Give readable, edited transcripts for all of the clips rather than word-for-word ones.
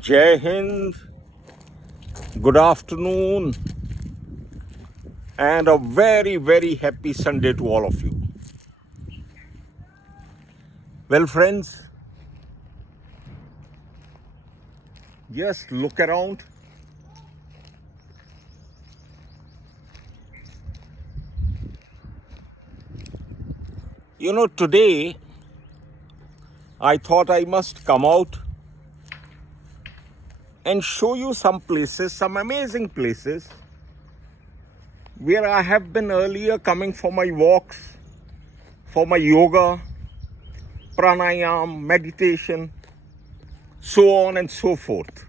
Jai Hind, good afternoon, and a very, very happy Sunday to all of you. Well, friends, just look around. You know, today I thought I must come out and show you some places, some amazing places where I have been earlier coming for my walks, for my yoga, pranayam, meditation, so on and so forth.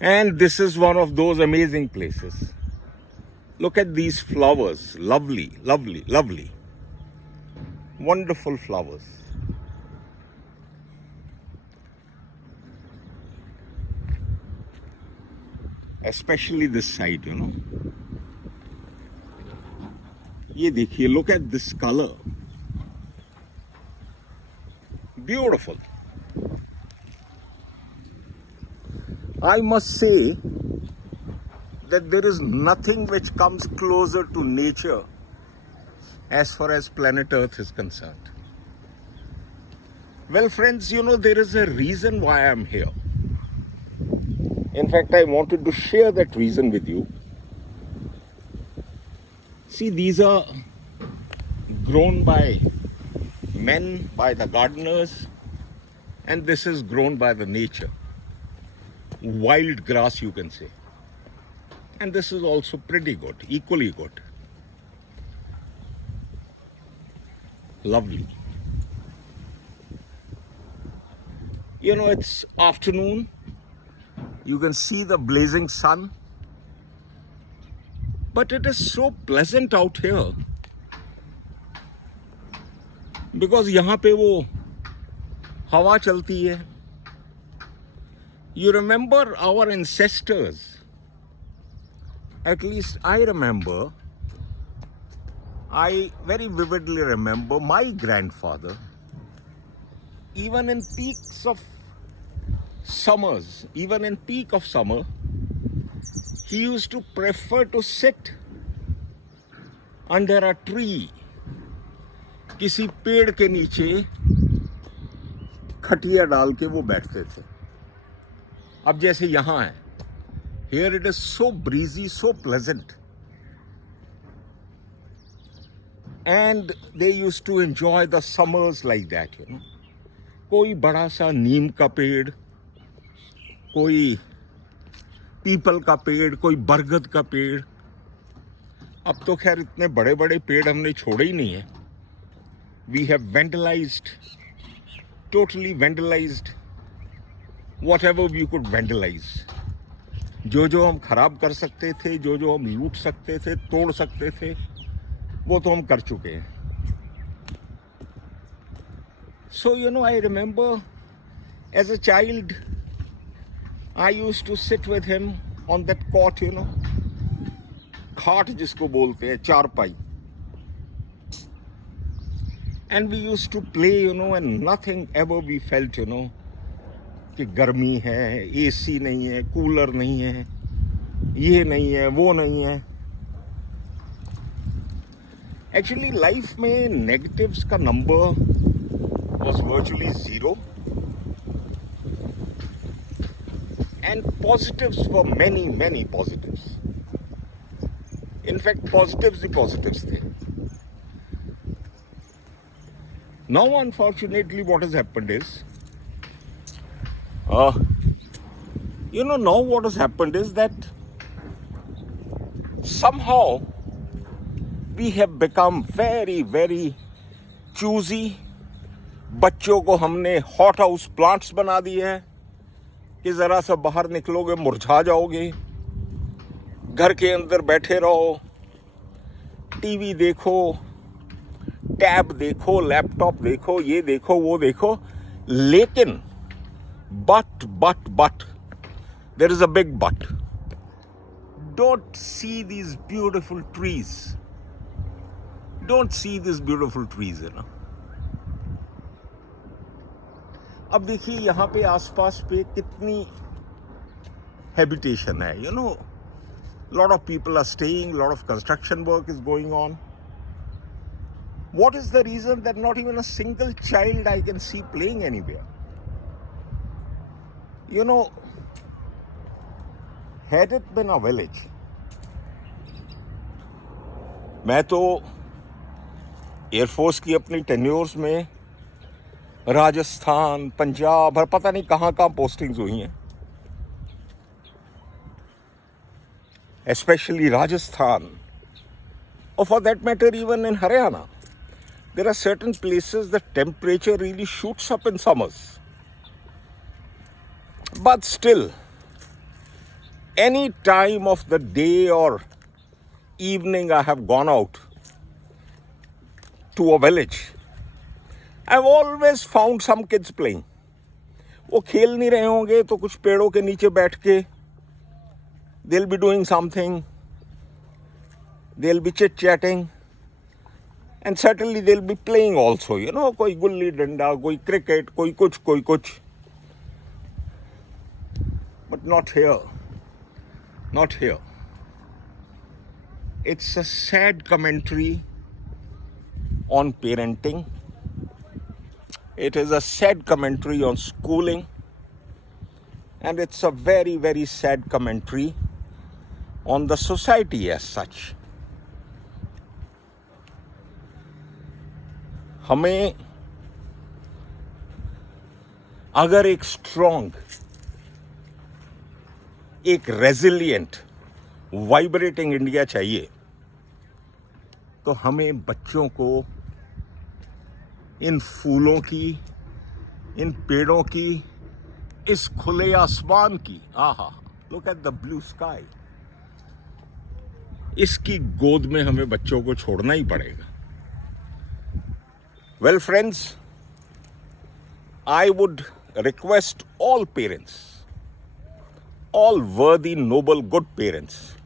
And this is one of those amazing places. Look at these flowers. Lovely, lovely, lovely. Wonderful flowers. Especially this side, you know. ये देखिए, look at this color. Beautiful. I must say that there is nothing which comes closer to nature as far as planet Earth is concerned. Well, friends, you know, there is a reason why I'm here. In fact, I wanted to share that reason with you. See, these are grown by men, by the gardeners, and this is grown by the nature. Wild grass, you can say. And this is also pretty good, equally good. Lovely. You know, it's afternoon. You can see the blazing sun. But it is so pleasant out here. Because यहाँ पे वो हवा चलती है. You remember our ancestors. At least I remember. I very vividly remember my grandfather. Even in peaks of summers, even in peak of summer, he used to prefer to sit under a tree, किसी पेड़ के नीचे खटिया डाल के वो बैठते थे. अब जैसे यहाँ है, here it is so breezy, so pleasant, and they used to enjoy the summers like that, you know. कोई बड़ा सा नीम का पेड़, कोई पीपल का पेड़, कोई बरगद का पेड़. अब तो खैर इतने बड़े बड़े पेड़ हमने छोड़े ही नहीं है. We have vandalized, totally vandalized whatever we could vandalize. जो हम खराब कर सकते थे, जो हम लूट सकते थे, तोड़ सकते थे, वो तो हम कर चुके हैं. So, you know, I remember as a child, I used to sit with him on that cot, you know, खाट जिसको बोलते हैं, चारपाई. And we used to play, you know, and nothing ever we felt, you know, कि गर्मी है, AC नहीं है, कूलर नहीं है, ये नहीं है, वो नहीं है. Actually, life में negatives का number was virtually zero. And positives were many, many positives. In fact, positives he positives थे. Now, unfortunately, what has happened is, you know, now what has happened is that somehow we have become very, very choosy. बच्चों को हमने hot house plants बना दिए हैं कि ज़रा सा बाहर निकलोगे मुरझा जाओगे. घर के अंदर बैठे रहो, टीवी देखो, टैब देखो, लैपटॉप देखो, ये देखो, वो देखो. लेकिन but there is a big but. Don't see these beautiful trees. Don't see these beautiful trees, you know. अब देखिए यहाँ पे आसपास पे कितनी हैबिटेशन है, lot of people are staying, lot of construction work is going on. What is the reason that not even a single child I can see playing anywhere? Had it been a village, मैं तो air force की अपनी tenures में राजस्थान, पंजाब और पता नहीं कहाँ कहाँ पोस्टिंग्स हुई हैं, especially Rajasthan, or for that matter even in Haryana. There are certain places the temperature really shoots up in summers. But still, any time of the day or evening I have gone out to a village, I've always found some kids playing. वो खेल नहीं रहे होंगे तो कुछ पेड़ों के नीचे बैठ के they'll be doing something, they'll be chit-chatting, and certainly they'll be playing also, कोई गुल्ली डंडा, कोई cricket, कोई कुछ. But not here. Not here. It's a sad commentary on parenting. It is a sad commentary on schooling. And it's a very, very sad commentary on the society as such. हमें अगर एक strong, एक resilient, vibrating India चाहिए तो हमें बच्चों को इन फूलों की, इन पेड़ों की, इस खुले आसमान की, look at the blue sky, इसकी गोद में हमें बच्चों को छोड़ना ही पड़ेगा. Well, friends, I would request all parents, all worthy, noble, good parents,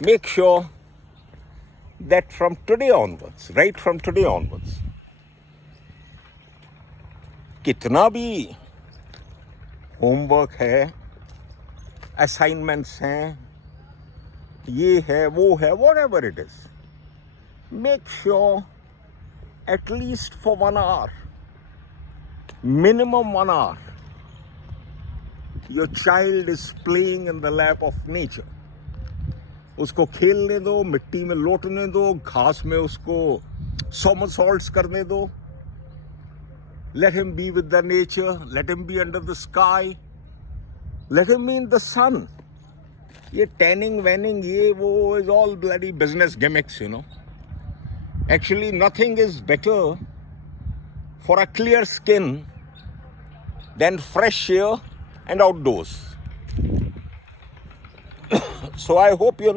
make sure that from today onwards, right from today onwards, कितना भी होमवर्क है, असाइनमेंट्स हैं, ये है, वो है, whatever it is, make sure at least for 1 hour, minimum 1 hour, your child is playing in the lap of nature. उसको खेलने दो, मिट्टी में लौटने दो, घास में उसको somersaults करने दो. Let him be with the nature, let him be under the sky, let him be in the sun. ये tanning, vanning, ये वो is all bloody business gimmicks, Actually, nothing is better for a clear skin than fresh air and outdoors. So I hope, you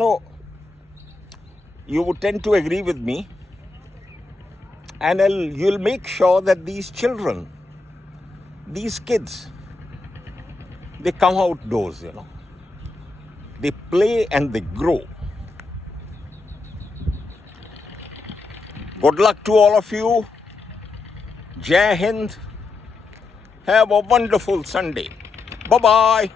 would tend to agree with me, and you'll make sure that these children, these kids, they come outdoors, They play and they grow. Good luck to all of you. Jai Hind. Have a wonderful Sunday. Bye-bye.